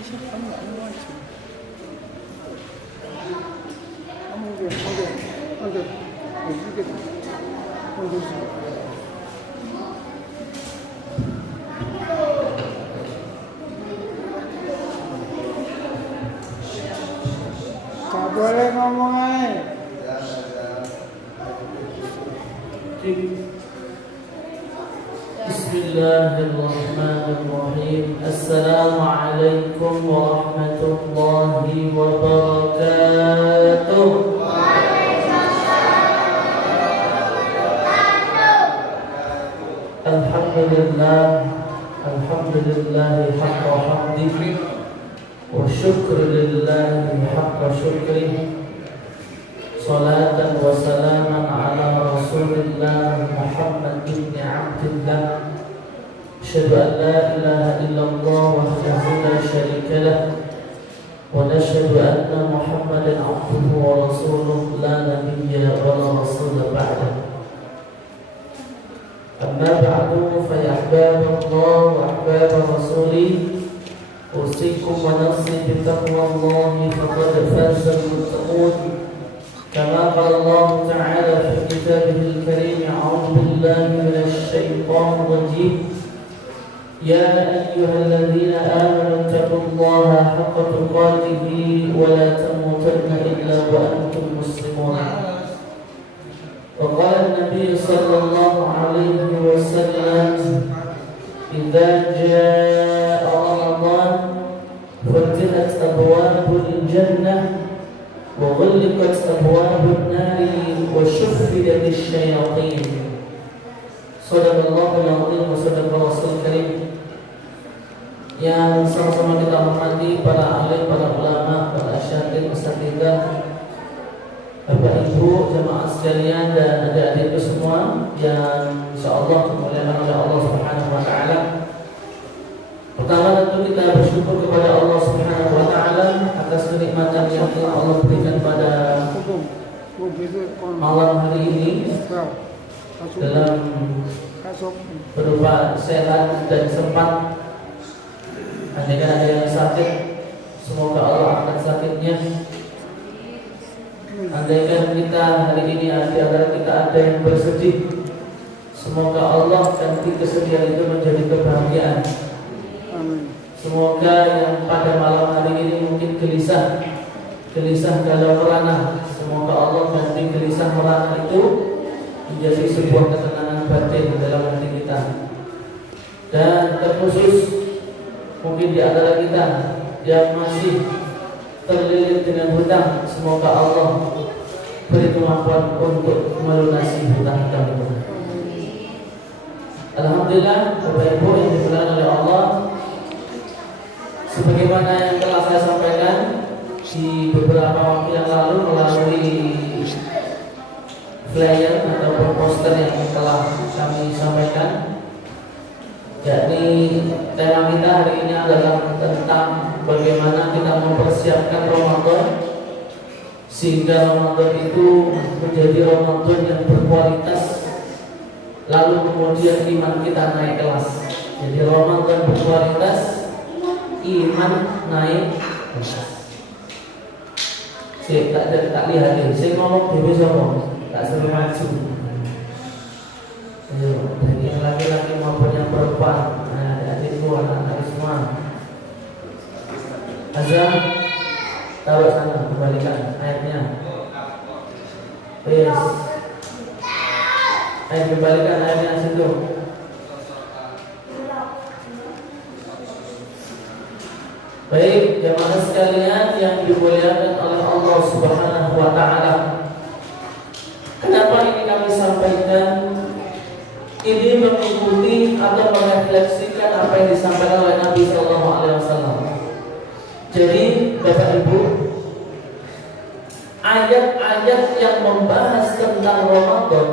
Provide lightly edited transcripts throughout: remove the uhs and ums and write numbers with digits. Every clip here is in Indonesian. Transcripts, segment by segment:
Tak boleh ngomong aja. Bismillahirrahmanirrahim. Assalamualaikum warahmatullahi wabarakatuh. Alhamdulillah, alhamdulillah haqqa hamdihi wa syukru lillahi haqqa syukrihi. Salatan wa salaman ala Rasulillah Muhammad ibn Abdillah. Asyhadu an la ilaha illallah wahdahu la syarika lah wa nashhadu anna Muhammadan abduhu wa rasuluh la nabiyya wa la rasula ba'dahu. Amma ba'du fa ya ahbabullah wa ahbab rasulih, usikum wa nafsi bi taqwallahi faqad faza al-muttaqun. Kama qala Allah Ta'ala fi kitabihil karim, a'udzu billahi minasy syaithanir rajim. Ya ayyuhalladzina amanu taqullaha haqqa tuqatih wa la tamutunna illa wa antum muslimun. وقال النبي صلى الله عليه وسلم إذا جاء رمضان فتحت أبواب الجنة وغلقت أبواب النار وشفدت الشياطين. صدق الله العظيم وصدق رسول الكريم. Yang sama-sama kita hormati para alim, para ulama, para asyatir, ustadzidah, Bapak Ibu, jemaah sekalian dan adik-adikku semua yang insyaallah dimuliakan oleh Allah Subhanahu wa taala. Pertama tentu kita bersyukur kepada Allah Subhanahu wa taala atas kenikmatan yang telah Allah berikan pada malam hari ini dalam berupa sehat dan sempat. Andaikan ada yang sakit, semoga Allah angkat sakitnya. Andaikan kita hari ini di antara kita ada yang bersedih, semoga Allah ganti kesedihan itu menjadi kebahagiaan. Semoga yang pada malam hari ini mungkin gelisah galau merana, semoga Allah ganti gelisah merana itu menjadi sebuah ketenangan batin dalam hati kita. Dan terkhusus mungkin di antara kita yang masih terlilit dengan hutang, semoga Allah beri kemampuan untuk melunasi hutang kita itu. Alhamdulillah, Bapak Ibu yang dimuliakan oleh Allah, sebagaimana yang telah saya sampaikan di beberapa waktu yang lalu melalui flyer atau poster yang telah kami sampaikan, yakni tema kita hari ini adalah tentang bagaimana kita mempersiapkan Ramadan sehingga Ramadan itu menjadi Ramadan yang berkualitas, lalu kemudian iman kita naik kelas. Jadi Ramadan berkualitas, iman naik kelas. Saya tak lihat ini, saya ngomong dulu sama, tak seru maju. Ayo, dari yang laki-laki maupun yang perempuan, adik-adikku, anak-anak semua. Azam, taruh sana, kembalikan ayatnya. Yes. Ayo kembalikan ayatnya situ. Baik, jemaah sekalian yang dimuliakan oleh Allah Subhanahu wa taala. Kenapa ini kami sampaikan? Ini mengikuti atau merefleksikan apa yang disampaikan oleh Nabi Sallallahu Alaihi Wasallam. Jadi, Bapak Ibu, ayat-ayat yang membahas tentang Ramadan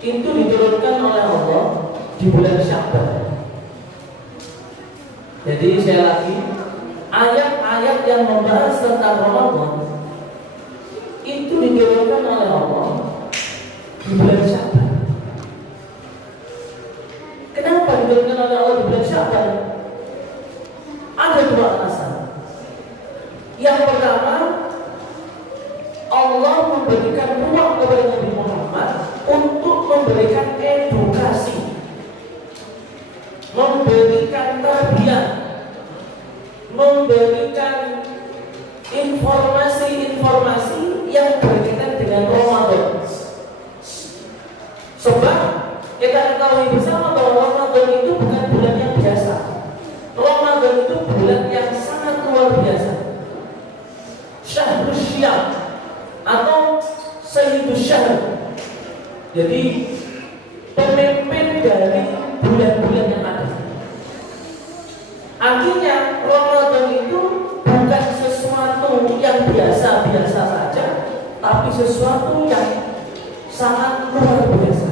itu diturunkan oleh Allah di bulan Sya'ban. Jadi saya lagi, ayat-ayat yang membahas tentang Ramadan itu diturunkan oleh Allah di bulan Sya'ban. Kenapa diturunkan oleh Allah di bulan Sya'ban? Ada Yang pertama, Allah memberikan ruang kepada Nabi Muhammad untuk memberikan edukasi, memberikan tarbiyah, memberikan informasi-informasi yang berkaitan dengan Ramadan. Sebab kita ketahui bersama bahwa Ramadan itu bukan bulan yang biasa. Ramadan itu bulan yang sangat luar biasa. Syahrul Syam atau Sayyidus Syahr. Jadi pemimpin dari bulan-bulan yang ada. Artinya Ramadan itu bukan sesuatu yang biasa-biasa saja, tapi sesuatu yang sangat luar biasa.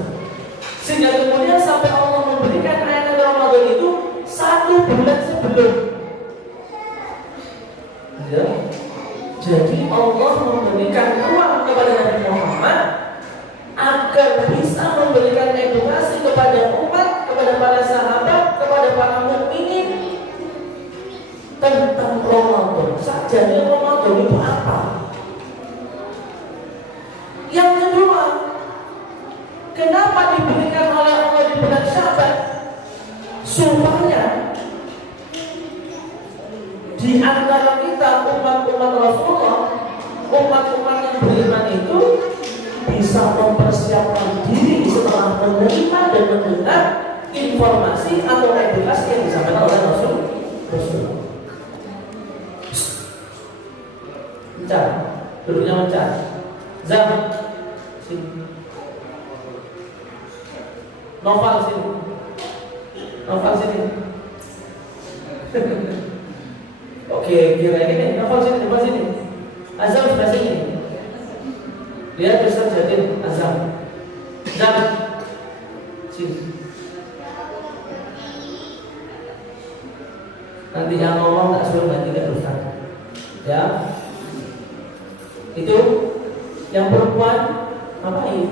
Sehingga kemudian sampai Allah memberikan ayat Ramadan itu 1 bulan sebelum. Ya. Jadi Allah memberikan ruang kepada Nabi Muhammad agar bisa memberikan edukasi kepada umat, kepada para sahabat, kepada para mukminin tentang Ramadan. Sajanya Ramadan itu apa? Yang kedua, kenapa diberikan oleh Allah di bulan Syaban? Supaya di antara kita umat-umat Rasulullah, umat-umat yang beriman itu bisa mempersiapkan diri setelah menerima dan mendengar informasi atau edukasi yang disampaikan oleh Rasulullah. Mencar, duduknya mencar. Zam, sini. Novel sini. Novel sini. Oke, kira ini novel sini. Azam sebelah sini. Lihat Ustaz Jadin, Azam. Zam, sini. Nanti yang ngomong tak suruh gantikan Ustaz. Ya. Itu yang perempuan ngapain?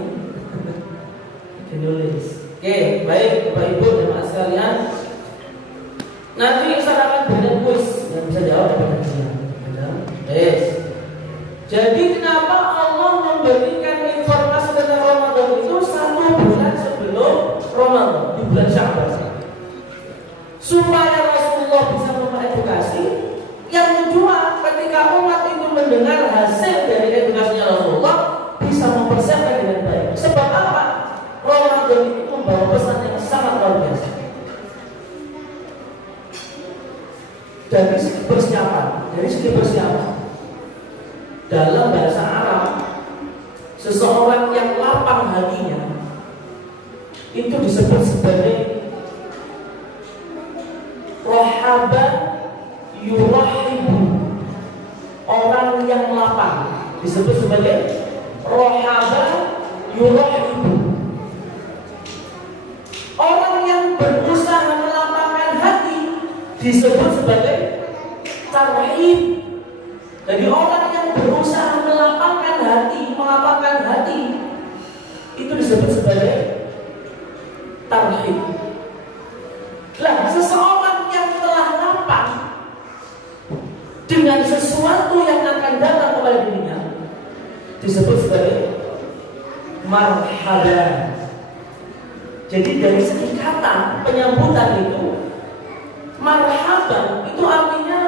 Menulis. Oke, baik Bapak Ibu dan Mas sekalian. Nanti saya akan berikan kuis yang bisa jawab dapat hadiah. Yes. Jadi kenapa Allah memberikan informasi tentang Ramadan itu 1 bulan sebelum Ramadan, di bulan Syaban? Supaya Rasulullah bisa mengedukasi. Yang kedua, ketika umat itu mendengar hasil dari edukasinya Rasulullah, bisa mempersiapkan dengan baik. Sebab apa? Ramadan itu membawa pesan yang sangat luar biasa. Dari segi persiapan, dalam bahasa Arab, seseorang yang lapang hatinya itu disebut sebagai rahaba yurahibu. Orang yang lapang disebut sebagai rahaba yurahibu. Orang yang berusaha melapangkan hati disebut sebagai tarhib. Jadi orang yang berusaha melapangkan hati itu disebut sebagai tarhib. Lah, seseorang yang telah lapang dengan sesuatu yang akan datang kepada dirinya disebut sebagai marhaban. Jadi dari segi kata penyambutan itu, marhaban itu artinya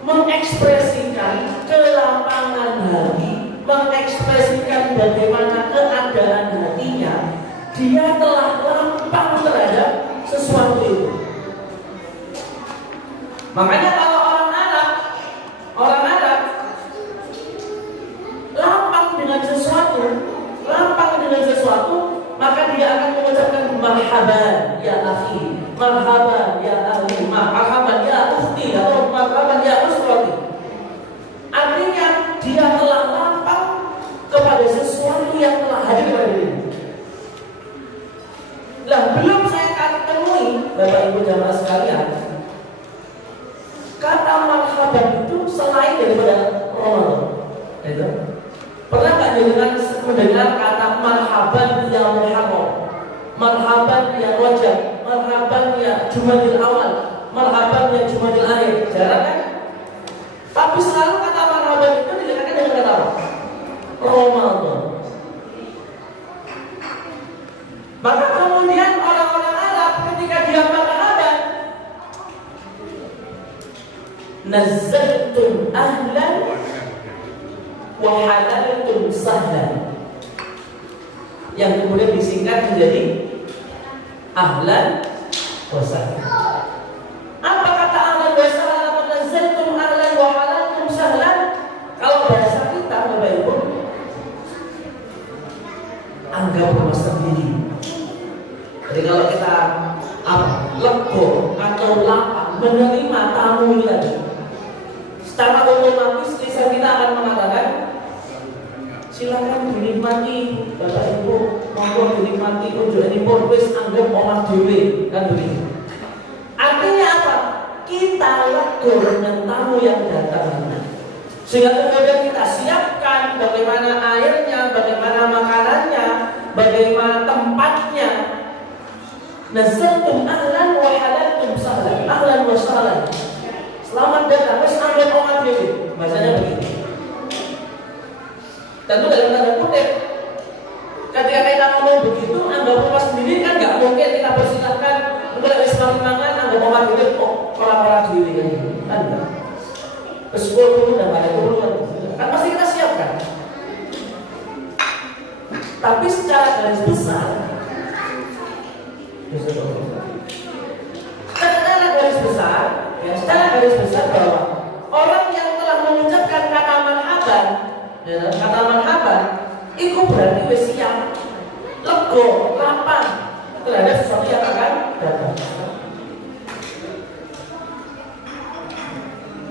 mengekspresikan kelapangan hati, mengekspresikan bagaimana keadaan hatinya. Dia telah lapang terhadap sesuatu itu. Makanya kalau orang Arab lapang dengan sesuatu, maka dia akan mengucapkan marhaban ya akhi, marhaban ya ahli, marhaban ya ukhti, atau marhaban ya usrati. Artinya dia telah lapang kepada sesuatu yang telah hadir pada dirinya. Lah, belum saya akan temui Bapak Ibu jamaah sekalian, kata marhaban itu selain daripada Ramadan. Itu pernah nggak mendengar kata marhaban ya Muharram, marhaban ya Rajab, marhaban ya Jumadil Awal, marhaban ya Jumadil Akhir? nazzaltum ahlan wa halaltum sahlan, yang kemudian disingkat menjadi ahlan wa sahlan. Apa kata ahlan wa sahlan? Apa nazzaltum ahlan wa halaltum sahlan? Kalau bahasa kita Bapak Ibu, anggap rumah sendiri. Jadi kalau kita lego atau lapang menerima tamu tadi, secara otomatis lisan kita akan mengatakan silakan dinikmati Bapak Ibu, monggo dinikmati unjuk ini pun wis anggap omah dhewe, kan begitu. Artinya apa? Kita lego dengan tamu yang datang, sehingga kemudian kita siapkan bagaimana airnya, bagaimana makanannya, bagaimana tempatnya. Nazzaltum ahlan wa halaltum sahlan, ahlan wa sahlan. Selamat datang, wis anggap omah dhewe. Bahasanya begitu. Tentu dalam tanda kutip, ketika kita ngomong begitu, anggap rumah sendiri kan nggak mungkin kita persilahkan untuk Islam mangan anggap omah dhewe kok orang-orang dhewe kan gitu. Kan enggak. Bersyukur dulu dan ada keperluan. Kan pasti kita siapkan. Tapi secara garis besar, secara garis besar bahwa orang yang telah mengucapkan kata marhaban, kata marhaban, itu berarti wis siap, lego, lapang terhadap sesuatu yang akan datang.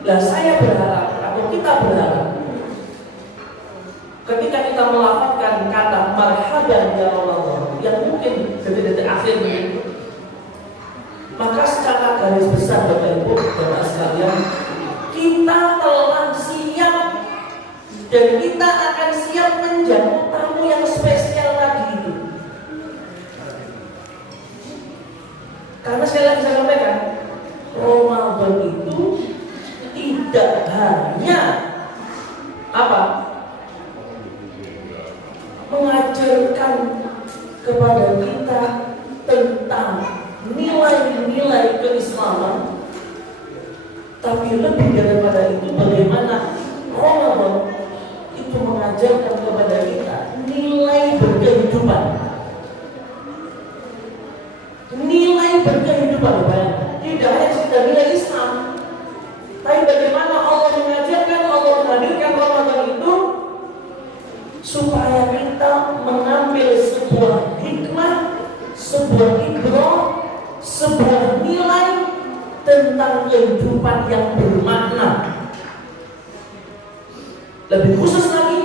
Nah, saya berharap atau kita berharap ketika kita melafazkan kata marhaban ya Allah yang mungkin detik-detik akhir ini, maka secara garis besar Bapak Ibu Bapak sekalian, kita telah siap dan kita akan siap menjamu tamu yang spesial tadi itu. Karena sekali lagi saya sampaikan, Ramadan itu tidak hanya apa? Mengajarkan kepada kita tentang nilai-nilai keislaman, tapi lebih daripada itu bagaimana Ramadan itu mengajarkan kepada kita nilai berkehidupan. Nilai berkehidupan, tidak hanya sekedar nilai Islam, tapi bagaimana Allah mengajarkan, Allah menghadirkan Ramadan itu supaya kita mengambil sebuah hikmah, sebuah ibrah, sebuah nilai tentang kehidupan yang bermakna. Lebih khusus lagi,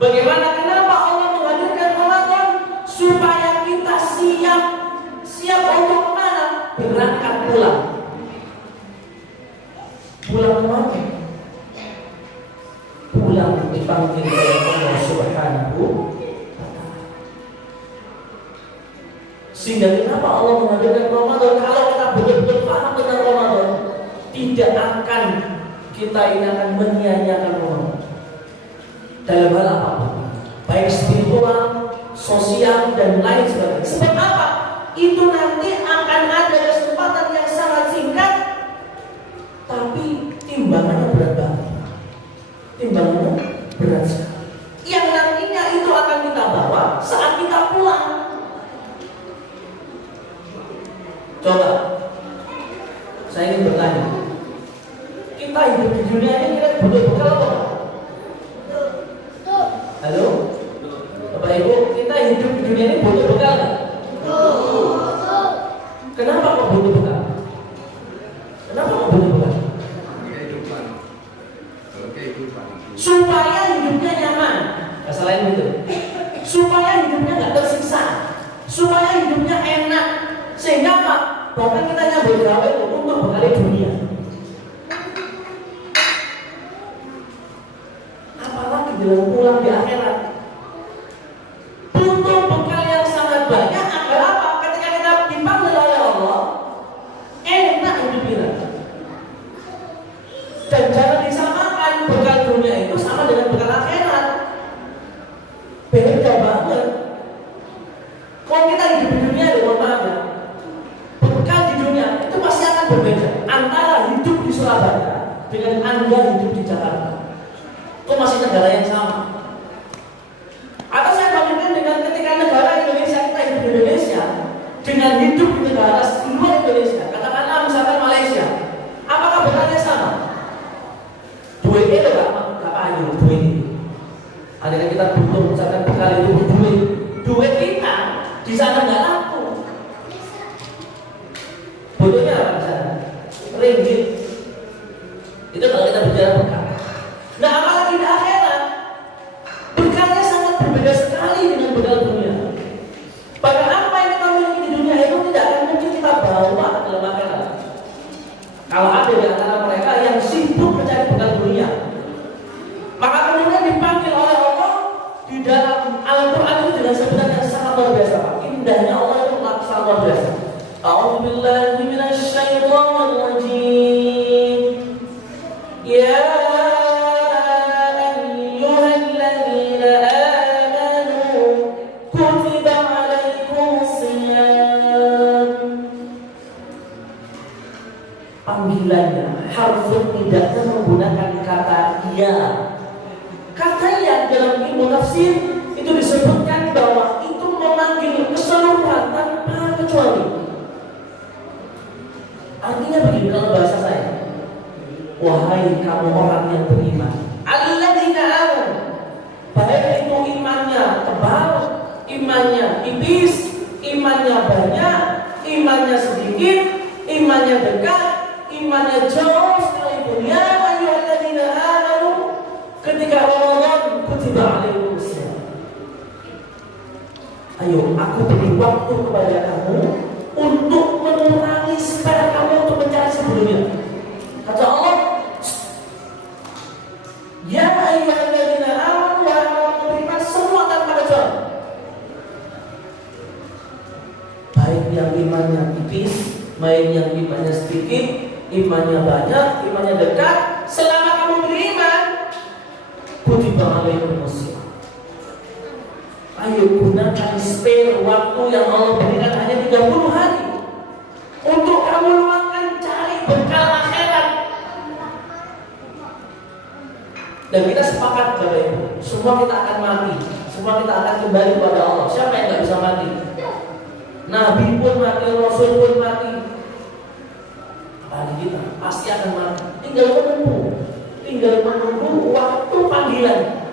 bagaimana kenapa Allah menghadirkan Ramadan supaya kita siap untuk mana? Berangkat pulang. Pulang kemana? Pulang dipanggil oleh Allah Subhanahu wa Ta'ala. Sehingga kenapa Allah menghadirkan Ramadan? Kalau kita betul-betul paham tentang Ramadan, tidak akan kita ini akan menyia-nyiakan Ramadan dalam hal apapun, baik spiritual, sosial dan lain sebagainya. Sebab apa? Itu nanti akan ada kesempatan yang sangat singkat, tapi timbangannya berat banget. Timbangannya berat sekali. Yang nantinya itu akan kita bawa saat kita pulang. Coba, saya ingin bertanya, kita hidup di dunia ini kita butuh bekal apa? Halo, Bapak Ibu, kita hidup di dunia ini butuh bekal nggak? Kenapa kok butuh bekal? Kenapa kok butuh bekal? Supaya hidupnya nyaman, bahasa lain gitu. Supaya hidupnya nggak tersiksa, supaya hidupnya enak, sehingga apa? Bahkan kita nyambut gawe untuk bekali dunia. Apalagi dalam pulang di akhirat, butuh bekal yang sangat banyak agar apa? Ketika kita dipanggil oleh Allah, enak hidup kita. Dan jangan disamakan bekal dunia itu sama dengan bekal akhirat. Beda banget. Kalau kita hidup di dunia, mohon maaf ya, bekal di dunia itu pasti akan berbeda antara hidup di Surabaya dengan Anda hidup di Jakarta? Itu masih negara yang sama. Atau saya bandingkan dengan ketika negara Indonesia, kita hidup di Indonesia dengan hidup di negara di luar Indonesia, katakanlah misalkan Malaysia, apakah beratnya sama? Duit itu gak payu, duit itu. Adakah kita butuh misalkan bekal itu duit kita di sana nggak laku. Butuhnya apa di sana? Ringgit. Itu kalau kita bicara bekal. Nah, apalagi di akhirat, bekalnya sangat berbeda sekali dengan bekal dunia. Bahkan apa yang kita miliki di dunia itu tidak akan mungkin kita bawa ke dalam akhirat. Kalau ada di antara mereka yang sibuk mencari bekal dunia, maka kemudian dipanggil oleh Allah di dalam Al-Quran itu dengan sebutan yang sangat luar biasa. Indahnya Allah itu sangat luar biasa. A'udzubillahi minasyaitonir rajim. Ya ayyuhalladzina amanu kutiba 'alaikumusiyam. Panggilannya harfun tidaknya menggunakan kata ya. Kata ya dalam ilmu tafsir itu disebutkan bahwa itu memanggil keseluruhan tanpa kecuali. Artinya begini kalau bahasa saya, wahai kamu orang yang beriman, alladzina amanu, baik itu imannya tebal, imannya tipis, imannya banyak, imannya sedikit, imannya dekat, imannya jauh sekalipun. Ya ayyuhalladzina amanu, ketika Ramadan kutiba 'alaikumusiyam. Ayo, aku beri waktu kepada kamu untuk mengurangi sepeda kamu untuk mencari sebelumnya. Kata Allah, ya ayyuhalladzina amanu wa beriman semua tanpa kecuali. Baik yang imannya tipis, baik yang imannya sedikit, imannya banyak, imannya dekat, selama kamu beriman, kutiba 'alaikumusiyam. Ayo gunakan spare waktu yang Allah berikan hanya 30 hari untuk kamu luangkan cari bekal akhirat. Dan kita sepakat Bapak Ibu, semua kita akan mati, semua kita akan kembali kepada Allah. Siapa yang nggak bisa mati? Nabi pun mati, Rasul pun mati. Apalagi kita pasti akan mati. Tinggal menunggu waktu panggilan.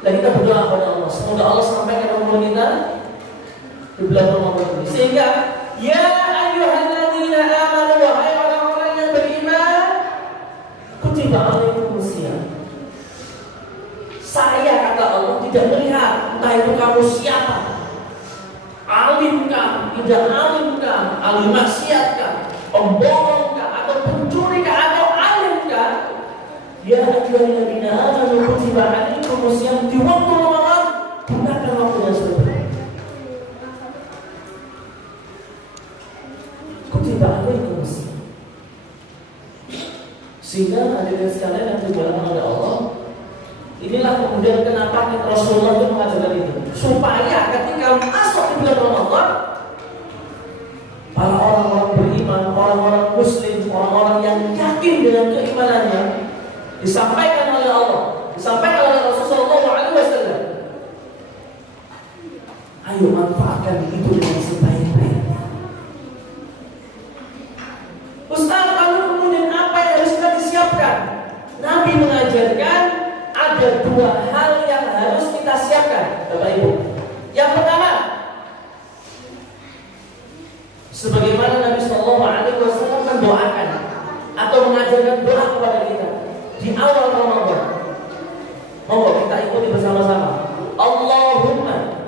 Dan kita berdoa kepada Allah, semoga Allah sampaikan umur kita di bulan Ramadan ini. Sehingga ya ayyuhalladzina amanu, wahai orang-orang yang beriman, kutiba 'alaikumusiyam. Saya, kata Allah, tidak melihat entah itu kamu siapa, alimkah, tidak alimkah, ahli maksiatkah, pembohongkah, atau pencurikah, atau alimkah. Ya ayyuhalladzina amanu kutiba 'alaikumusiyam. Di waktu Ramadan gunakan waktunya sebenarnya. Kutiba 'alaikumusiyam. Sehingga hadirin sekalian yang dimuliakan oleh Allah, inilah kemudian kenapa Rasulullah itu mengajarkan itu, supaya ketika masuk di bulan Ramadan, para orang-orang beriman, orang-orang muslim, orang-orang yang yakin dengan keimanannya, disampaikan oleh Allah, disampaikan oleh Rasulullah SAW. Ayo manfaatkan itu dengan sebaik-baiknya. Ustaz, lalu kemudian apa yang harus kita disiapkan? Nabi mengajarkan ada dua hal yang harus kita siapkan, Bapak Ibu. Yang pertama, sebagaimana Nabi SAW mendoakan atau mengajarkan doa kepada kita di awal Ramadan. Monggo kita ikuti bersama-sama. Allahumma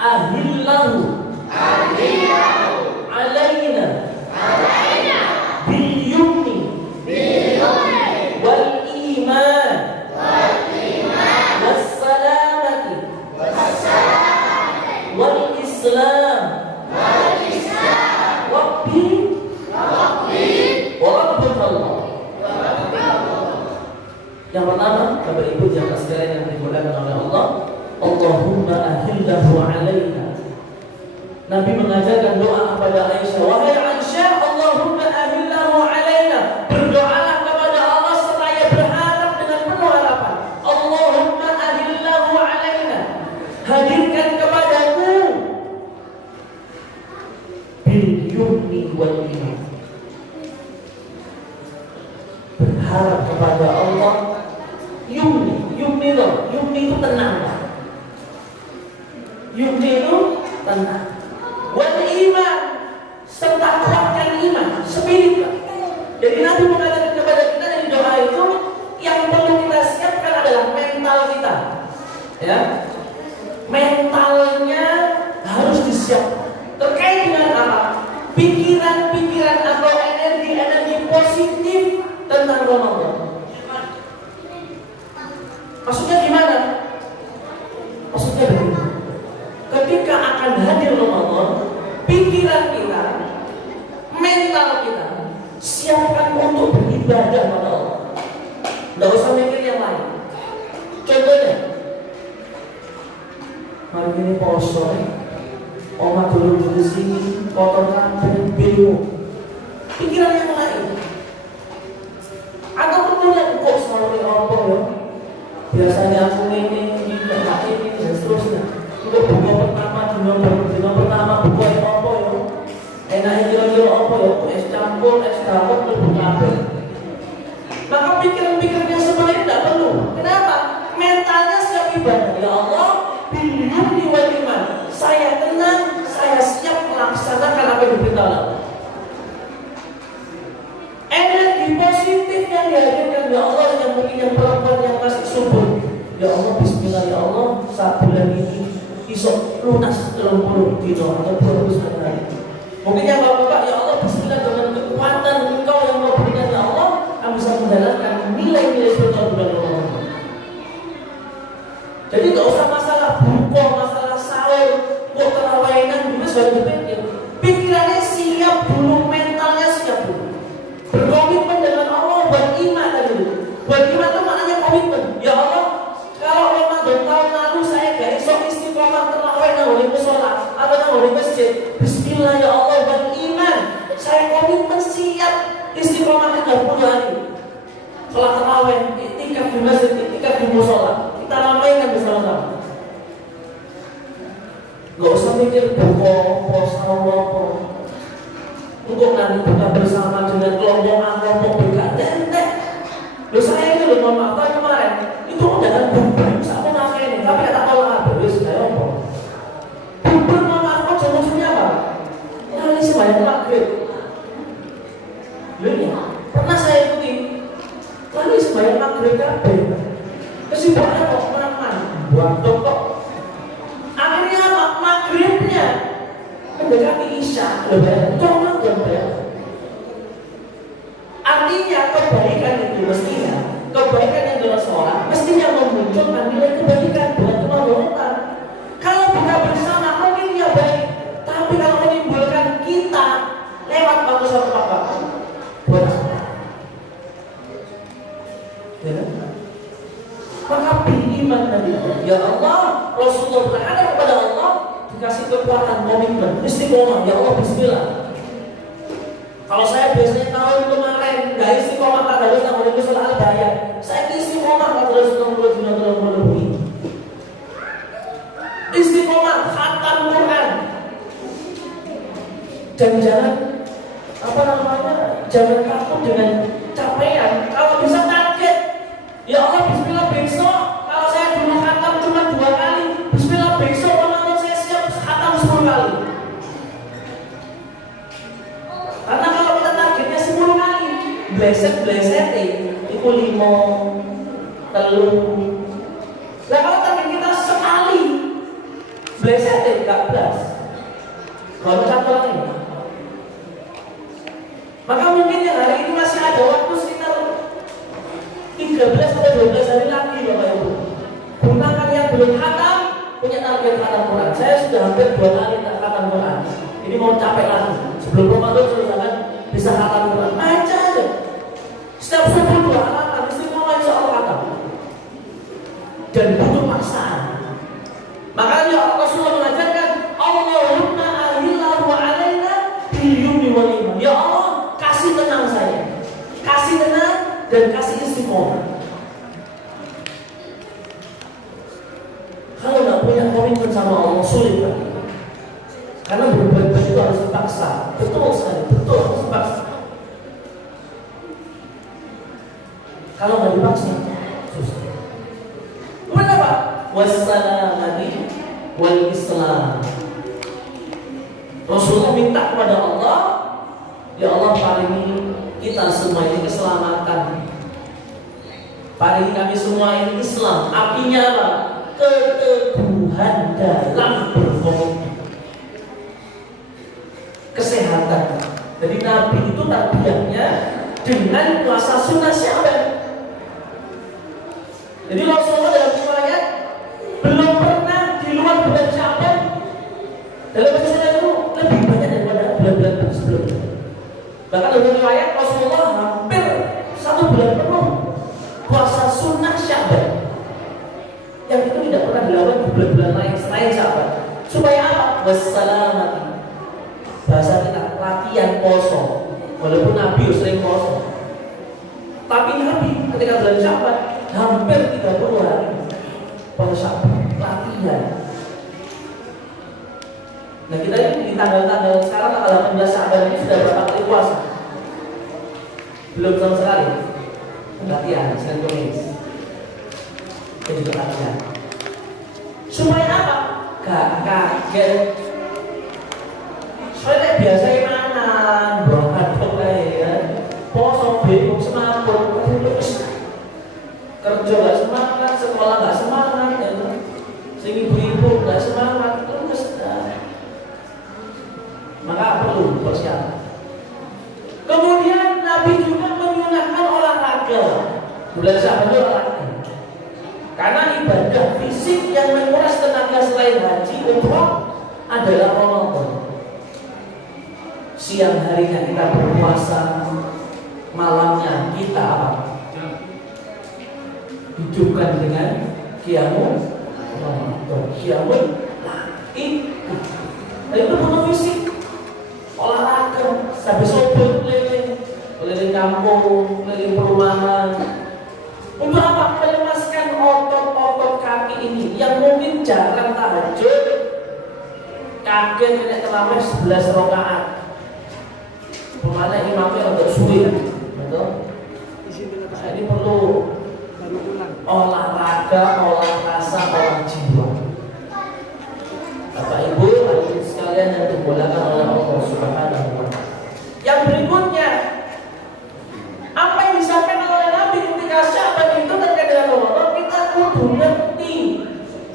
ahillahu alaina bil yumni wal iman was salamati wal islam Rabbi wa Rabbullah. Yang pertama, Bapak Ibu jamaah sekalian yang dimuliakan oleh Allah, Allahumma ahillahu alaina Nabi mengajarkan doa kepada Aisyah, wahai Aisyah, Allahumma ahillahu alaina. Berdoalah kepada Allah seraya berharap dengan penuh harapan. Allahumma ahillahu alaina. Hadirkan kepadaku bil yumni wal iman. Berharap kepada Allah. Yumni itu tenang. Yumni itu tenang. Wal iman, serta kuatkan iman, spirit. Jadi Nabi mengatakan kepada kita dari doa itu, yang perlu kita siapkan adalah mental kita. Ya, mentalnya harus disiapkan. Terkait dengan apa? Pikiran-pikiran atau energi-energi positif tentang Ramadan. Maksudnya gimana? Maksudnya begini. Ketika akan hadir Ramadan, pikiran kita, mental kita siapkan untuk beribadah pada Allah. Tidak usah mikir yang lain. Contohnya, hari ini poso, oma dulu di sini, kotor kabeh, bingung. Pikiran yang lain. Atau kemudian kok sahur apa ya? Biasanya aku ini, dan seterusnya. Untuk buka pertama, dino pertama buka apa ya? Enaknya kira-kira apa ya? Es campur, es dawet, terus kabeh. Maka pikiran-pikiran yang seperti ini tidak perlu. Kenapa? Mentalnya siap ibadah. Ya Allah, bimbingni wal iman. Saya tenang, saya siap melaksanakan apa yang diperintah Allah. Energi positif yang dihadirkan, ya Allah, yang mungkin yang perempuan yang masih subur. Ya Allah, bismillah ya Allah, saat bulan ini isok lunas 30 dino atau 20 hari. Mungkin yang bapak-bapak, ya Allah, bismillah dengan kekuatan Engkau yang mau berikan, ya Allah, kami bisa menjalankan nilai-nilai spiritual bulan Ramadan. Jadi tidak usah masalah buka, masalah sahur, kok terawahinan, juga sudah dipikir. Pikirannya siap dulu, mentalnya siap dulu. Berkomitmen dengan Allah, beriman tadi. Beriman itu maknanya komitmen. Ya Allah, kalau Ramadan tahun lalu saya gak esok istiqomah terawih nang musola atau nang masjid, bismillah ya Allah, beriman. Saya komitmen siap istiqomah 30 hari. Setelah terawih, iktikaf di masjid, iktikaf di musola, kita ramaikan bersama-sama. Gak usah mikir buka, apa. Untuk nanti buka bersama dengan kelompok bergantian. Loh saya itu loh, mohon maaf, kemarin itu undangan bubur, saya mau ngapain, tapi kata tolong habis, saya apa? Bubur mohon maaf, ujung-ujungnya apa? Ini sembahyang maghrib. Loh ya, pernah saya ikuti. Lalu sembahyang maghrib kabeh. Kesibukannya kok mana-mana, buat kok. Akhirnya apa? Maghribnya mendekati isya, jangan ya. Artinya kebaikan itu mestinya, kebaikan yang dalam seorang mestinya memunculkan nilai kebaikan, bukan kemaluan. Kalau buka bersama mungkin ya baik, tapi kalau menimbulkan kita lewat waktu satu waktu, buat apa? Ya. Maka beriman tadi, ya Allah, Rasulullah berkata kepada Allah, dikasih kekuatan komitmen, istiqomah, ya Allah, bismillah. Kalau saya biasanya tahun kemarin nggak istiqomah tadarus nang urip soal bayar, saya istiqomah tadarus nang urip lebih. Istiqomah khatam Quran. Dan jangan jangan takut dengan capaian. Kalau bisa target, ya Allah, bismillah besok. Kalau saya dulu khatam cuma 2 kali, bismillah besok Ramadan saya siap khatam 10 kali. Karena kalau kita targetnya 10 kali, bleset itu 5, 3. Nah kalau target kita sekali, bleset 14. Kalau satu lagi. Maka mungkin yang hari ini masih ada waktu sekitar 13 atau 12 hari lagi, Bapak Ibu. Gunakan yang belum khatam, punya target khatam Quran. Saya sudah hampir 2 kali khatam Quran. Ini mau capek lagi. Sebelum Ramadan selesai bisa khatam Quran. Baca aja. Setiap subuh 2 halaman, istiqomah insya Allah khatam. Dan butuh paksaan. Makanya Rasulullah mengajarkan, Allahumma dan kasih istiqomah. Kalau nggak punya komitmen sama Allah sulit bagi. Karena berbuat baik itu harus dipaksa. Betul sekali, betul harus dipaksa. Kalau nggak dipaksa, susah. Kemudian apa? Wassalamati wal Islam. Rasulullah minta kepada Allah, ya Allah paringi kita semua ini keselamatan. Paringi kami semua ini Islam. Artinya apa? Keteguhan dalam berkomitmen. Kesehatan. Jadi Nabi itu tarbiyahnya dengan puasa sunnah Sya'ban. Jadi Rasulullah dalam riwayat belum pernah di luar bulan Sya'ban. Dalam hadisnya itu lebih banyak daripada bulan-bulan sebelumnya. Bahkan dalam riwayat Rasulullah hampir 1 bulan penuh puasa sunnah Sya'ban. Yang itu tidak pernah dilakukan di bulan-bulan lain selain Sya'ban. Supaya apa? Wassalamati. Bahasa kita latihan poso. Walaupun Nabi sering poso, tapi Nabi ketika bulan Sya'ban hampir 30 hari puasa Sya'ban, latihan. Nah kita ini di tanggal-tanggal sekarang tanggal 18 Sya'ban ini sudah berapa kali puasa? Belum sama sekali. Latihan, Senin Kamis. Itu juga latihan. Supaya apa? Gak kaget. Soalnya biasanya mangan, berangkat ya, poso bingung semaput, kerja gak semangat, sekolah gak semangat, ya, sing ibu-ibu gak semangat, terus maka perlu persiapan. Kemudian Nabi juga menyunahkan olahraga. Bulan Sya'ban itu olahraga. Karena ibadah fisik yang menguras tenaga selain haji umrah adalah Ramadan. Siang harinya kita berpuasa, malamnya kita apa? Hidupkan dengan qiyamul itu butuh fisik, olahraga, sampai sobek keliling kampung, keliling perumahan. Untuk apa? Melemaskan otot-otot kaki ini yang mungkin jarang tahajud, kaget tidak terawih 11 rakaat. Kemana imamnya agak sulit, betul? Nah, ini perlu olahraga, olah rasa, olah jiwa. Bapak Ibu, hadirin sekalian yang dimuliakan oleh Allah Subhanahu wa Ta'ala. Yang berikutnya, apa yang disampaikan oleh Nabi ketika Sya'ban itu terkait dengan Ramadan, kita kudu ngerti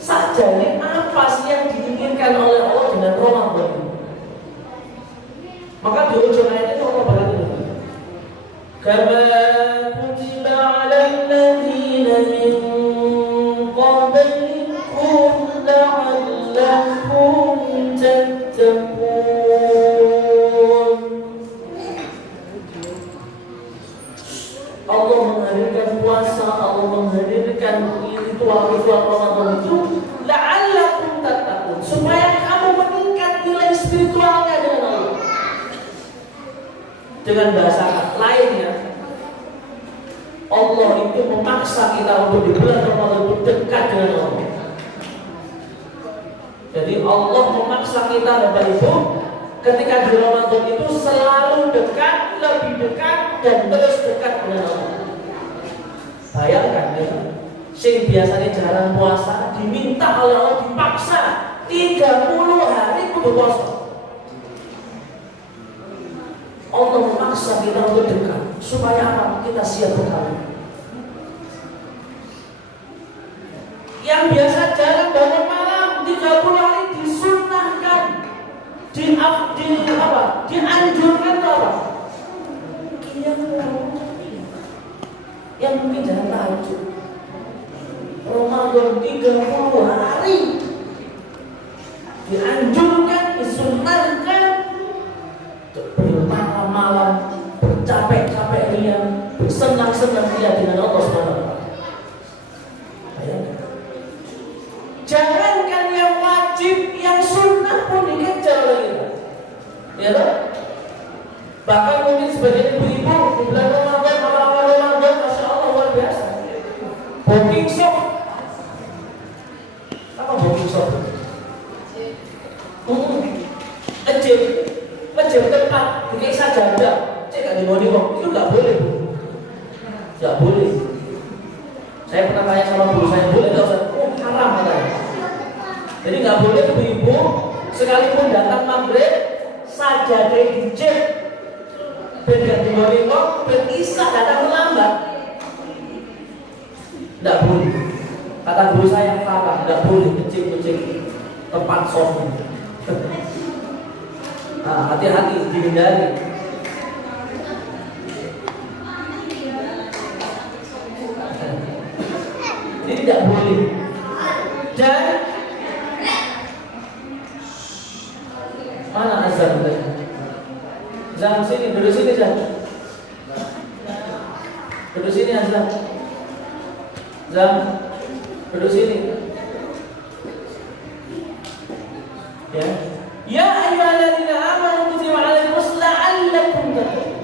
sajane apa sih yang diinginkan oleh Allah dengan Ramadan. Maka di ujung ayat itu Allah berkata, "Kama kutiba 'alal ladzina min qablikum la'allakum tattaqun." Allah menghadirkan puasa, Allah menghadirkan ritual-ritual Ramadan itu la'allakum tattaqun, supaya kamu meningkat nilai spiritualnya dengan Allah. Dengan bahasa lainnya, Allah itu memaksa kita untuk di bulan Ramadan itu dekat dengan Allah. Jadi Allah memaksa kita, Bapak Ibu, ketika di Ramadan itu selalu dekat, lebih dekat, dan terus dekat dengan Allah. Bayangkan ya, sing biasanya jarang puasa diminta oleh Allah, dipaksa 30 hari kudu puasa. Allah memaksa kita untuk dekat, supaya apa? Kita siap berkali. Yang biasa jarang bangun malam 30 hari disunnahkan, dianjurkan apa? Yang mungkin jangan tahajud. Ramadan 30 hari dianjurkan, disunnahkan, bermalam-malam, bercapek-capek ria, bersenang-senang ria dengan Allah SWT. Jangankan yang wajib, yang sunnah pun dikejar oleh kita. Ya kan? Bahkan mungkin sebagian ibu-ibu di bulan Ramadan, awal-awal Ramadan Apa bau sopo? Ejim tempat bikin sajadah. Cek gak dimoni kok, itu gak boleh. Gak boleh. Saya pernah tanya sama guru saya, boleh gak Ustaz? Oh haram katanya. Jadi gak boleh ibu-ibu sekalipun datang maghrib sajadah dijep. Ben gak dimoni kok, ben isya datang lambat. Gak boleh. Kata guru saya haram, gak boleh kecil-kecil tempat soft. Nah, hati-hati dihindari. Ini tidak boleh. Dan mana azan tadi? Zam sini, duduk sini Zam. Duduk sini azan. Zam, duduk sini. Ya. Ya ayyuhalladzina amanu kutiba 'alaikumus la'allakum tattaqun.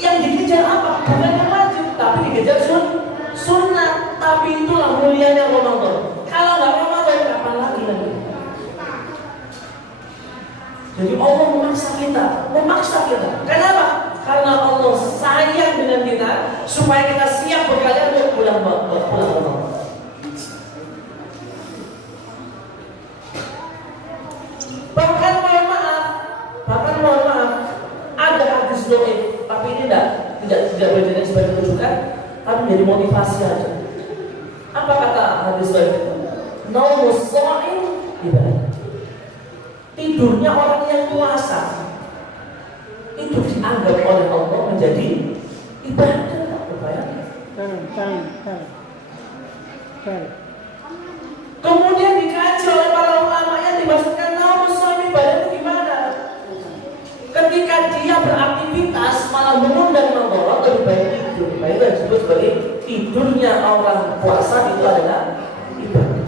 Yang dikejar apa? Bukan yang wajib, tapi dikejar sunnah. Tapi itulah mulianya Ramadan. Kalau nggak Ramadan, kapan lagi nanti? Jadi Allah memaksa kita. Kenapa? Karena Allah sayang dengan kita, supaya kita siap berkali untuk pulang Ramadan. Bahkan mohon maaf, ada hadis doif, tapi ini tidak berjadikan sebagai rujukan, tapi menjadi motivasi aja. Apa kata hadis doif itu? Naumus sha'im ibadah. Tidurnya orang yang puasa itu dianggap oleh Allah menjadi ibadah. Kemudian dikaji oleh para ulama yang dimaksudkan naumus sha'im ibadah itu gimana? Ketika dia beraktivitas malah mengundang madarat, lebih baik tidur. Nah, itu yang disebut sebagai tidurnya orang puasa itu adalah ibadah.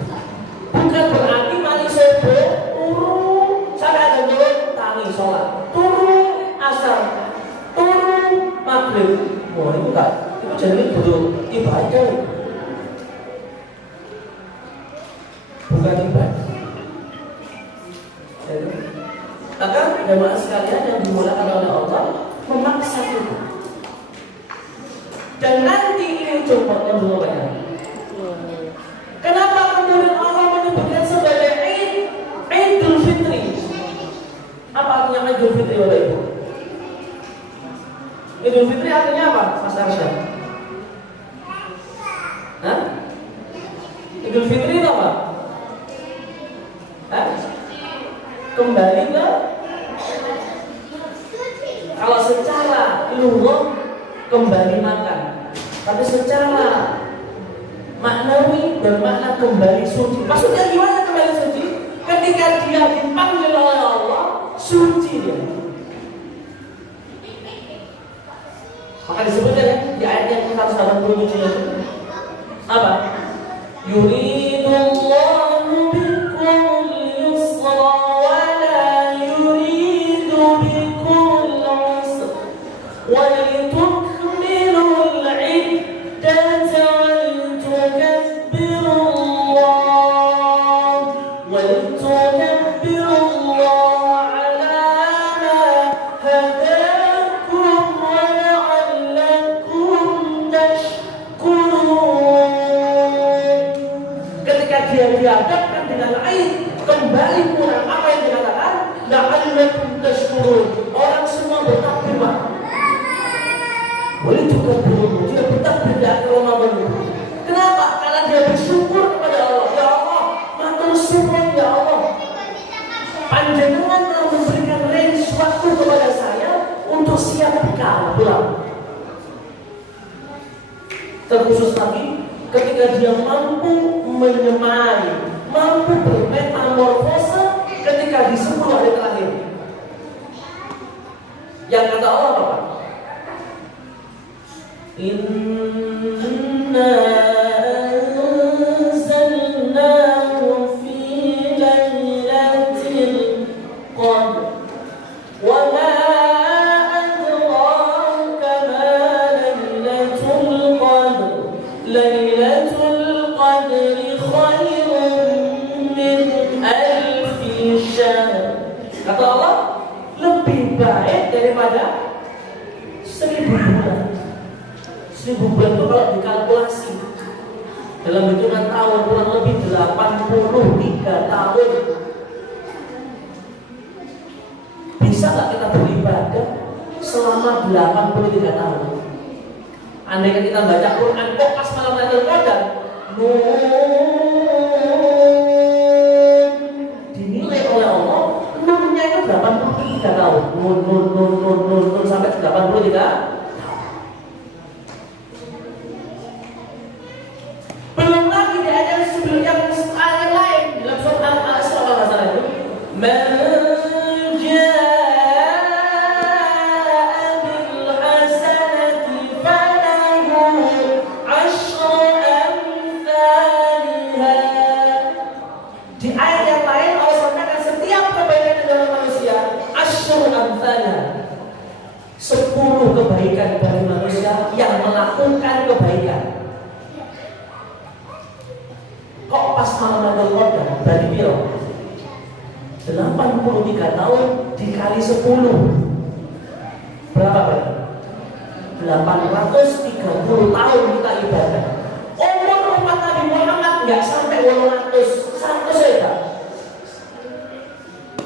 Bukan berarti mali sobo, turu sampai ada turun tangi sholat, turu asar, turu maghrib. Wah itu kan, itu jadi betul ibadah. Bukan ibadah. Maka jemaah sekalian yang dimulakan oleh Allah memaksa kita. Dan nanti ini coba dulu banyak. Kenapa kemudian Allah menyebutkan sebagai Idul Fitri? Apa artinya Idul Fitri Bapak Ibu? Idul Fitri artinya apa, Mas Arsyad? Hah? Idul Fitri itu apa? Hah? Kembali ke, kalau secara lughah kembali makan, tapi secara maknawi bermakna kembali suci. Maksudnya gimana kembali suci? Ketika dia dipanggil oleh Allah, suci dia. Maka disebutkan ya, di ayat yang 187 itu apa? Yuridullahu bikumul yusra wa la yuridu bikumul usra wa litukmilul iddata wa litukabbirullah wa litukabbirullah ala ma hadakum wa la'allakum tashkurun. Ketika dia dihadapkan dengan air, kembali pulang apa yang dikatakan? La'allakum tashkurun. Orang semua bertakbir, Pak. Boleh juga dulu, dia bertakbir di akhir Ramadan itu. Kenapa? Karena dia bersyukur kepada Allah. Ya Allah, matur syukur ya Allah. Panjenengan telah memberikan range waktu kepada saya untuk siap bekal pulang. Terkhusus lagi ketika dia mampu menyemai, mampu bermetamorfose ketika di 10 hari terakhir. Yang kata Allah apa? Inna anzalnahu fi lailatul qadr wa ma adraka ma lailatul qadr. Lailatul qadri daripada 1000 bulan. 1000 bulan itu kalau dikalkulasi dalam hitungan tahun kurang lebih 83 tahun. Bisa nggak kita beribadah selama 83 tahun? Andai kan kita baca Quran kok pas malam Lailatul Qadar, dinilai oleh Allah nunnya itu 83 tahun. Nun sampai 83. Belum lagi di ayat sebelum yang lain dalam surat Al-Isra kalau nggak salah itu. Di ayat yang lain Allah sampaikan setiap kebaikan yang dalam manusia asyur amsalnya, 10 kebaikan bagi manusia yang melakukan kebaikan. Kok pas malam Lailatul Qadar berarti piro? 83 tahun dikali 10 berapa berarti? 830 tahun kita ibadah. Umur umat Nabi Muhammad nggak sampai 800, 100 ya.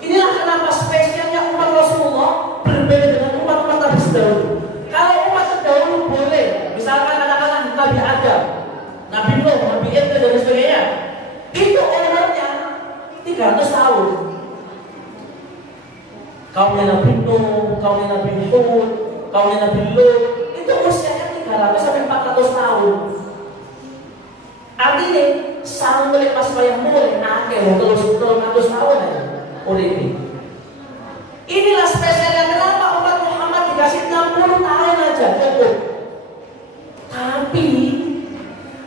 Inilah kenapa spesialnya umat Rasulullah berbeda dengan umat-umat Nabi terdahulu. Kalau umat terdahulu boleh, misalkan katakanlah Nabi Adam, Nabi Nuh, Nabi Idris dan sebagainya, itu umurnya 300 tahun. Kaumnya Nabi Nuh, kaumnya Nabi Hud, kaumnya Nabi Lut, itu usianya 300 sampai 400 tahun. Artinya sampai pas wayah mulai nake terus 300 tahun aja. Ini. Inilah spesialnya kenapa umat Muhammad dikasih 60 tahun aja cukup. Tapi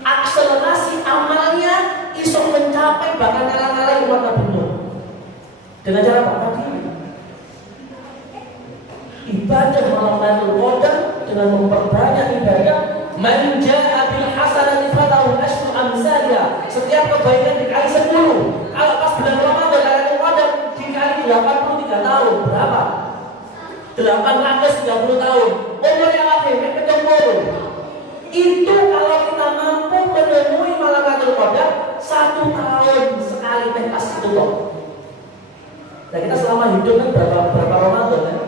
akselerasi amalnya iso mencapai bahkan kala-kala umat Nabi Nuh. Dengan cara apa? Ibadah malam Lailatul Qadar dengan memperbanyak ibadah, man jaa bil hasanati falahu asyru amsalha. Setiap kebaikan dikali 10. Kalau pas bulan Ramadan Lailatul Qadar dikali 83 tahun berapa? 830 tahun. Umurnya apa? Ketemu. Itu kalau kita mampu menemui malam Lailatul Qadar 1 tahun sekali pas itu toh. Nah kita selama hidup kan berapa Ramadan kan?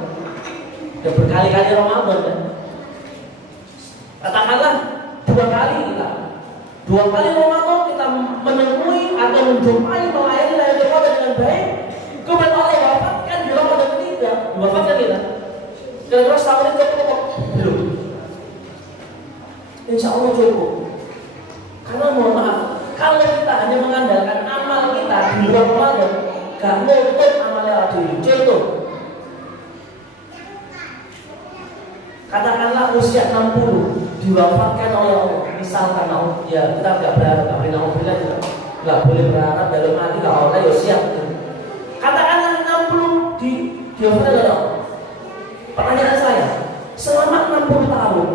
Udah berkali-kali Ramadan kan? Katakanlah 2 kali kita 2 kali Ramadan kita menemui atau menjumpai melayani Lailatul Qadar dengan baik. Kemudian Allah wafatkan di Ramadan ketiga, wafatkan kita. Kira-kira setahun itu cukup? Belum. Insya Allah cukup. Karena mohon maaf, kalau kita hanya mengandalkan amal kita di luar Ramadan, gak nuntut amalnya lagi. Contoh, katakanlah usia 60 diwafatkan oleh Allah. Misalkan ya kita nggak berharap, nggak boleh berharap dalam hati kalau Allah ya siap. Katakanlah 60 diwafatkan oleh Allah. Pertanyaan saya, selama 60 tahun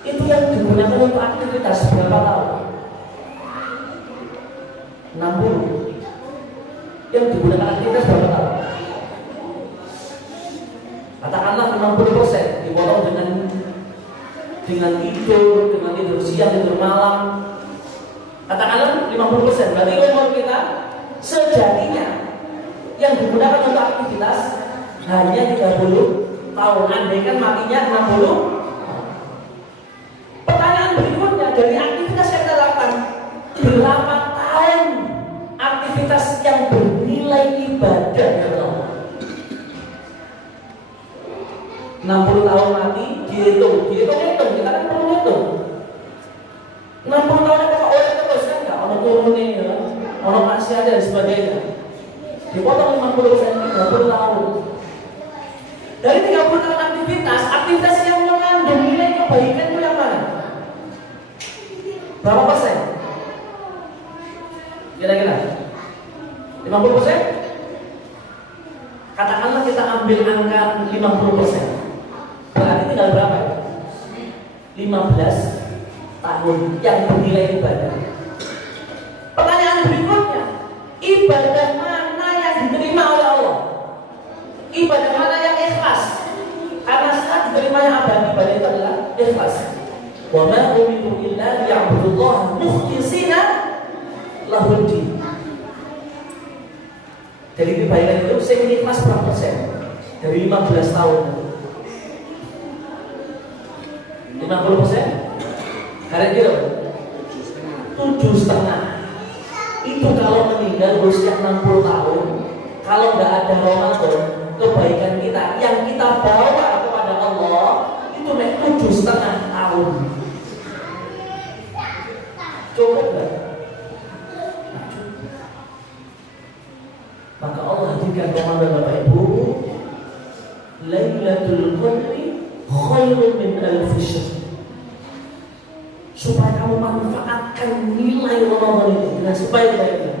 itu yang digunakan untuk aktivitas berapa tahun? 60. Yang digunakan aktivitas berapa tahun? Katakanlah 60% dipotong dengan tidur siang, tidur malam. Katakanlah 50%, berarti umur kita sejatinya yang digunakan untuk aktivitas hanya 30 tahun. Andai kan matinya 60. Pertanyaan berikutnya, dari aktivitas yang kita lakukan, berapa tahun aktivitas yang bernilai ibadah ya Allah? 60 tahun mati, dihitung, kita kan perlu hitung. 60 tahun apa oleh terus kan nggak, orang turunnya ya, orang maksiat dan sebagainya. Dipotong 50%, 30 tahun. Dari 30 tahun aktivitas yang mengandung nilai kebaikan itu yang mana? Berapa persen? Kira-kira 50%? Katakanlah kita ambil angka 50%. Berarti tinggal berapa ya? 15 tahun yang bernilai ibadah. Pertanyaan berikutnya, ibadah mana yang diterima oleh Allah? Ibadah mana yang ikhlas? Wa ma umiru illa liya'budullaha mukhlishina lahuddin. Jadi ini bayangan itu saya ikhlas berapa persen dari 15 tahun? 50%? Kira-kira 7,5. Itu kalau meninggal usia 60 tahun, kalau nggak ada Ramadan, kebaikan kita yang kita bawa kepada Allah itu naik 7,5 tahun. Cukup nggak? Maka Allah jadikan Ramadan Bapak Ibu, Lailatul Qadri khairun min alfi syahr. Supaya kamu manfaatkan nilai Ramadan itu dengan sebaik-baiknya.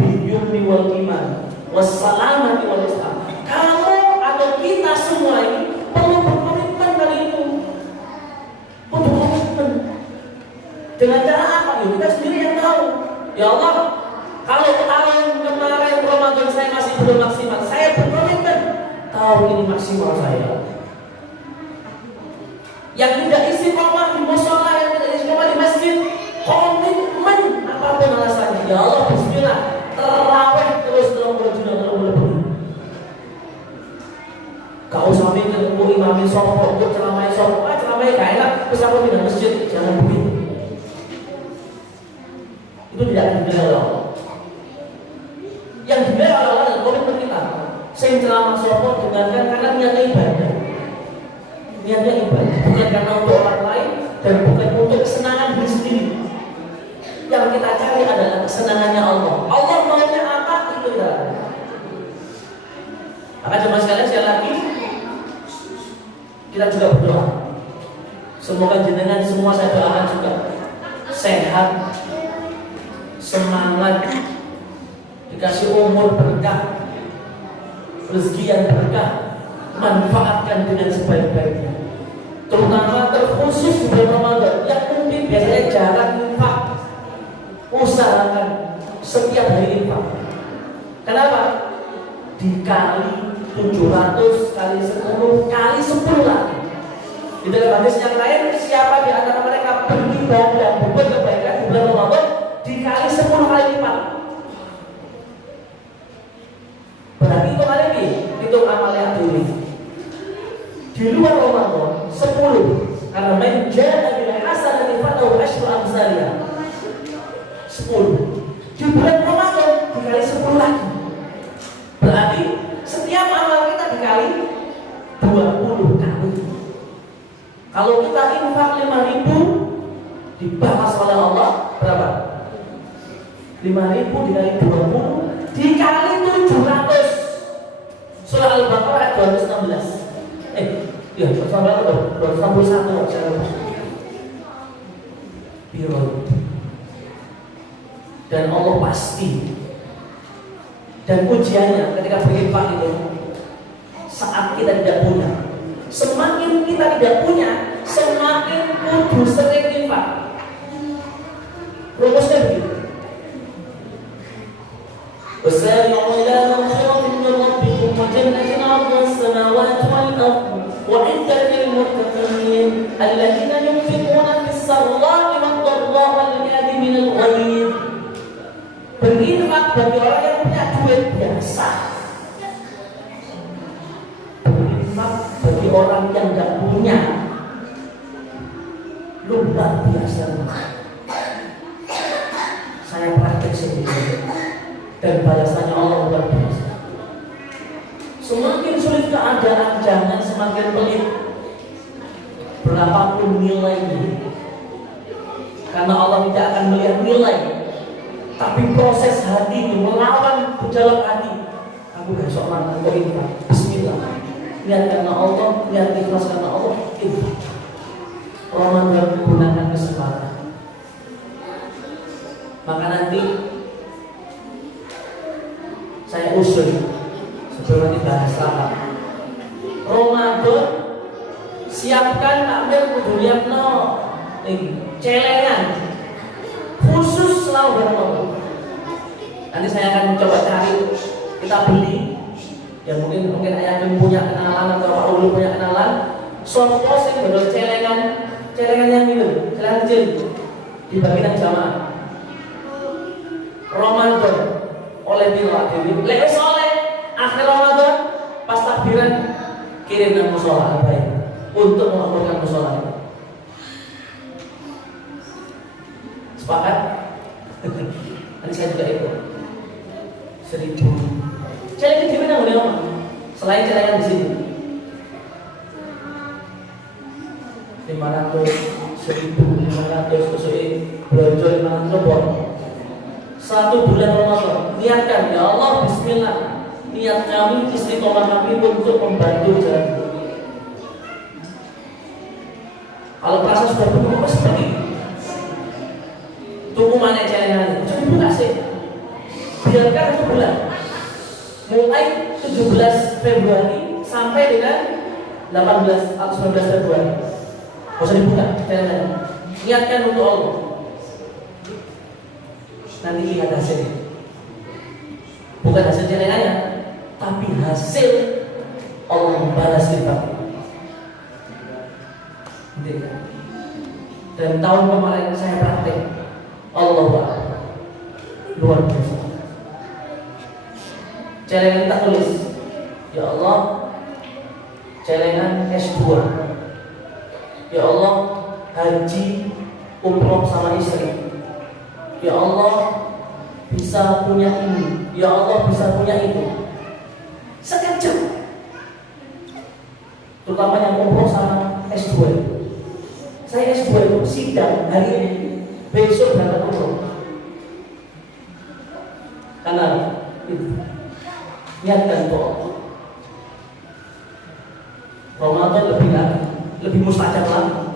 Biyumni wal iman wassalamati wal islam. Kamu atau kita semua ini perlu berkomitmen kali itu. Perlu berkomitmen. Dengan cara apa? Ya kita sendiri yang tahu. Ya Allah, kalau tahun kemarin Ramadan saya masih belum maksimal, saya berkomitmen tahun ini maksimal saya. Yang tidak istiqomah di mushola, yang tidak istiqomah di masjid, komitmen apapun alasannya. Ya Allah, bismillah, terawih terus 30 bulan. Kau usah mikir untuk imami sopo, untuk ceramai sopo, ceramai gak enak, terus aku pindah masjid, jangan begitu. Itu tidak akan dibela Allah. Yang dibela Allah adalah komitmen kita. Saya ceramah sopo dengarkan karena niatnya ibadah. Niatnya ibadah, bukan karena untuk orang lain dan bukan untuk kesenangan diri sendiri. Yang kita cari adalah kesenangannya Allah. Allah maunya apa, itu kita. Maka jemaah sekalian, sekali lagi kita juga berdoa. Semoga jenengan semua saya doakan juga sehat, semangat, dikasih umur berkah, rezeki yang berkah, manfaatkan dengan sebaik-baiknya. Terutama terkhusus di bulan Ramadan yang mungkin biasanya jarang infak, usahakan setiap hari infak. Kenapa? Dikali 700 kali 10 kali 10 lagi. Di dalam hadis yang lain, siapa di antara mereka beribadah berbuat kebaikan di bulan Ramadan dikali 10 kali lipat. Berarti itu kali ini itu amalnya dulu. Di luar Ramadan 10, karena man jaa bil hasanati falahu asyru amsalha. 10. Di bulan Ramadan dikali 10 lagi. Berarti setiap amal kita dikali 20 kali. Kalau kita infak 5.000 dibalas oleh Allah berapa? 5.000 dikali 20 dikali 700. Surah Al-Baqarah ayat 216. Ya, sampai 261 saya lupa. Dan Allah pasti. Dan ujiannya ketika berinfak itu saat kita tidak punya. Semakin kita tidak punya, semakin kudu sering infak. Rumusnya begitu. Wasari'u ila maghfiratin min rabbikum wa jannatin 'arduha as-samawati wal ardu wa'iddat lil muttaqin alladziina yunfiquna fis-sarra'i wad-dharra'i wal-kaadhimina al-ghaidh. Berinfak bagi orang yang punya duit biasa. Berinfak bagi orang yang tidak punya luar biasa. Saya praktek sendiri dan balasannya Allah luar biasa. Semakin sulit keadaan, jangan semakin pelit berapapun nilainya, karena Allah tidak akan melihat nilai, tapi proses hati itu melawan ke dalam hati. Aku gak sok mantan kok ini, bismillah, niat karena Allah, niat ikhlas karena Allah. Itu Ramadan gunakan kesempatan. Maka nanti saya usul sebelum nanti bahas lama. Ramadan siapkan takmir kudu lihatno celengan khusus selalu Ramadan. Nanti saya akan coba cari, kita beli. Ya mungkin ayah punya kenalan atau Pak Ulu punya kenalan. Sopo sing bener celengan celengan yang itu, celengan kecil dibagikan jamaah. Ramadan oleh bila dewi, lewat soleh akhir Ramadan pas takbiran kirim nang musola baik untuk mengamalkan musola. Sepakat? Nanti saya juga ikut 1.000. Celengan dewi nang udah selain celengan di sini 500, 1.500 sesuai belanja 500 bon. 1 bulan Ramadan niatkan ya Allah bismillah, niat kami istiqomah kami untuk membantu jalan bumi. Kalau perasaan sudah penuh apa seperti tunggu mana celengan coba buka sih, biarkan 1 bulan mulai 17 Februari sampai dengan 18 atau 19 Februari. Gak usah dibuka celengan, niatkan untuk Allah. Nanti lihat hasilnya, bukan hasil celengannya, tapi hasil Allah membalas kita. Dan tahun kemarin saya praktek, Allah luar biasa. Celengan kita tulis, ya Allah, celengan S2, ya Allah, haji umroh sama istri. Ya Allah bisa punya ini, ya Allah bisa punya itu. Sekejap, terutama yang umroh sama S2. Saya S2 itu sidang hari ini, besok berangkat umroh. Karena itu niatkan doa. Ramadan lebih mustajab lagi.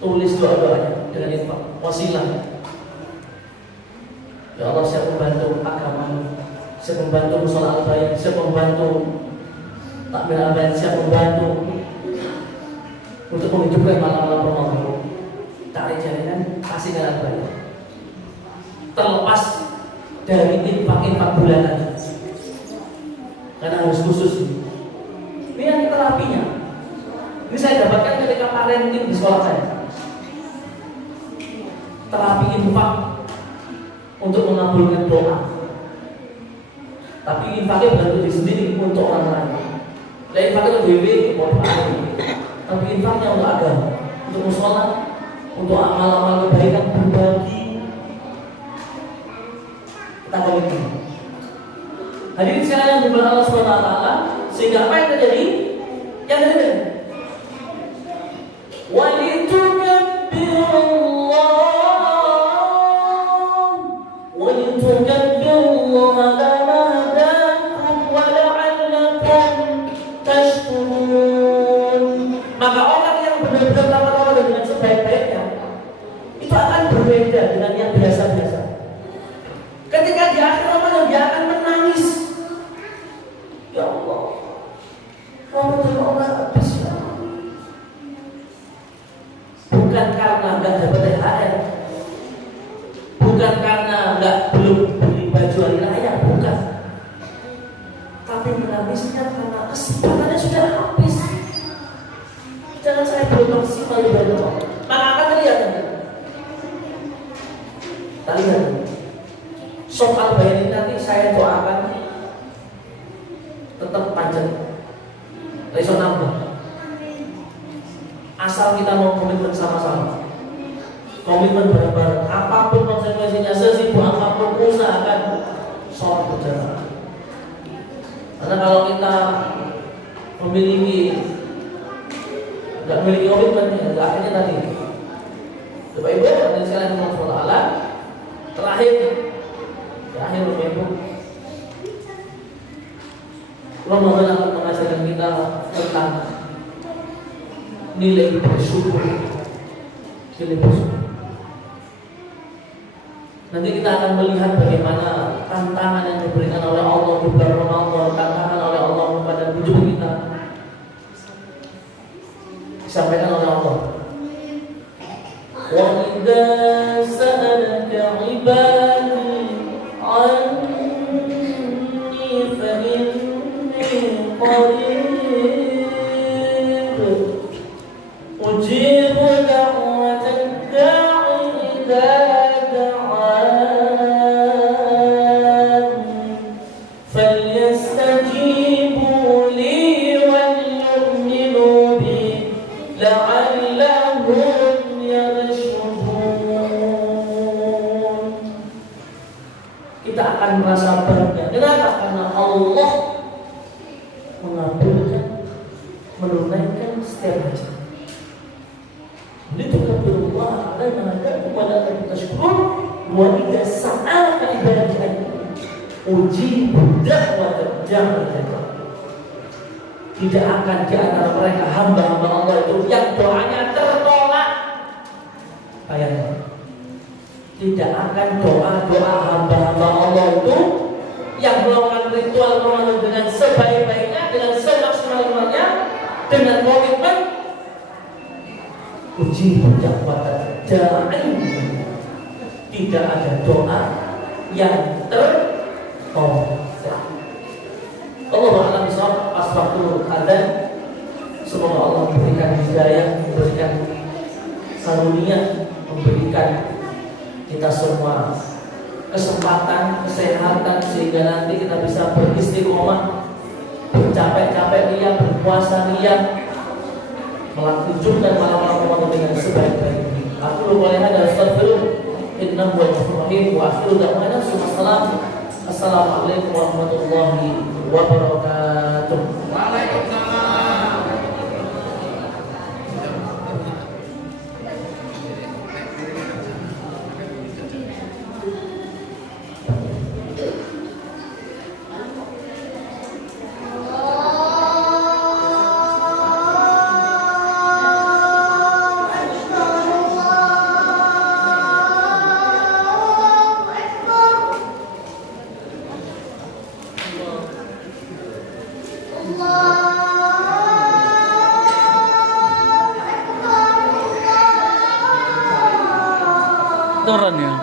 Tulis doa-doanya dengan infak, wasilah. Ya Allah, siap membantu agama, siap membantu musola al-bayan, siap membantu takbir al-bayan, siap membantu untuk menghidupkan malam-malam Ramadan. Tarik jaringan, kasih al-bayan. Terlepas dari infak bulanan, karena harus khusus. Ini yang terapinya. Ini saya dapatkan ketika parenting di sekolah saya. Terapi infak untuk mengabulkan doa, tapi infaknya bukan untuk diri sendiri, untuk orang lain. Dan infaknya untuk diri, tapi infaknya untuk agama, untuk musola, untuk amal-amal kebaikan, berbagi. Kita komitmen. Hadirin sekalian yang dimuliakan Allah Subhanahu wa taala, sehingga apa yang terjadi? Yang terjadi maka orang yang benar-benar melakukan Ramadan dengan sebaik-baiknya itu akan berbeda dengan yang biasa-biasa. Ketika di akhir Ramadan dia akan menangis. Ya Allah, Ramadan orang habis ya. Bukan karena nggak dapat THR, bukan karena belum beli baju hari raya, bukan. Tapi menangisnya karena kesempatannya sudah habis. Jangan saya belum maksimal ibadah, maka akan terlihat nanti. Kita lihat Som al-bayan ini nanti saya doakan tetap panjang, reso nambah. Asal kita mau komitmen sama-sama, komitmen bareng-bareng. Apapun konsekuensinya, sesibuk apapun usahakan sholat berjamaah. Karena kalau kita nggak memiliki komitmen, ya akhirnya tadi. Bapak Ibu, dan sekalian Allah terakhir, Bapak Ibu, Ramadan akan mengajarkan kita tentang nilai bersyukur. Nanti kita akan melihat bagaimana tantangan yang diberikan oleh Allah di bulan Ramadan, tantangan oleh Allah kepada hidup kita, disampaikan oleh Allah. Wa idza sa'alaka 'ibadi 'anni fa inni qarib ujibu da'wata kita akan merasa bangga. Kenapa? Karena Allah mengabulkan, menunaikan setiap hajat. Litukabirullah ala ma hadakum wa la'allakum tashkurun wa idza sa'alaka ibadi anni ujibu da'watad da'i idza da'an. Tidak akan di antara mereka hamba-hamba Allah itu yang doanya tertolak. Bayangkan, tidak akan doa-doa hamba-hamba Allah itu yang melakukan ritual Ramadan dengan sebaik-baiknya, dengan semaksimal-maksimalnya, dengan komitmen uji da'watad da'i. Tidak ada doa yang tertolak. Allah a'lam bishawab. Asbaqul adzan. Semoga Allah memberikan hidayah, memberikan karunia, memberikan kita semua kesempatan, kesehatan sehingga nanti kita bisa beristiqomah, bercapek-capek niat, berpuasa niat, melakukan malam-malam Ramadan dengan sebaik-baiknya. Aku boleh ada astagfirullah innahu ghafurur rahim wa akhiru da'wana assalamualaikum warahmatullahi wabarakatuh. Waalaikumsalam. Turun ya.